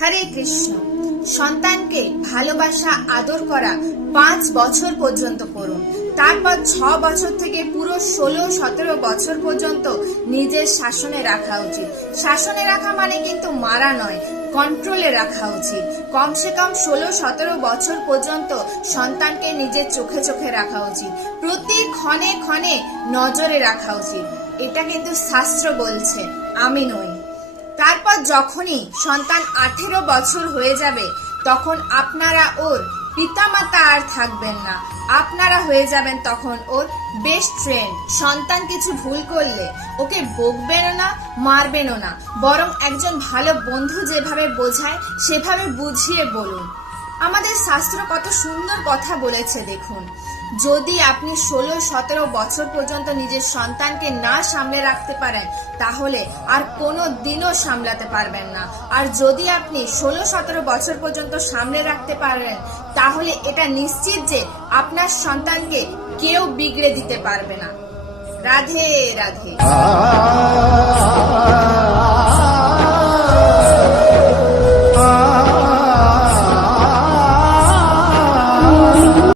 হরে কৃষ্ণ। সন্তানকে ভালোবাসা আদর করা 5 বছর পর্যন্ত করুন। তারপর 6 বছর থেকে পুরো 16-17 বছর পর্যন্ত নিজের শাসনে রাখা উচিত। শাসনে রাখা মানে কিন্তু মারা নয়, কন্ট্রোলে রাখা উচিত। কমসে কম 16-17 বছর পর্যন্ত সন্তানকে নিজের চোখে চোখে রাখা উচিত। প্রতি ক্ষণে ক্ষণে নজরে রাখা উচিত। এটা কিন্তু শাস্ত্র বলছে, আমি নই। তারপর যখনই সন্তান 18 বছর হয়ে যাবে তখন আপনারা ওর পিতামাতা আর থাকবেন না, আপনারা হয়ে যাবেন তখন ওর বেস্ট ফ্রেন্ড। সন্তান কিছু ভুল করলে ওকে বকবেনও না, মারবেনও না, বরং একজন ভালো বন্ধু যেভাবে বোঝায় সেভাবে বুঝিয়ে বলুন। আমাদের শাস্ত্র কত সুন্দর কথা বলেছে দেখুন। যদি আপনি 16-17 বছর পর্যন্ত নিজের সন্তানকে না সামলে রাখতে পারেন তাহলে আর কোনো দিনও সামলাতে পারবেন না। আর যদি আপনি 16-17 বছর পর্যন্ত সামলে রাখতে পারেন তাহলে এটা নিশ্চিত যে আপনার সন্তানকে কেউ বিগড়ে দিতে পারবে না। রাধে রাধে।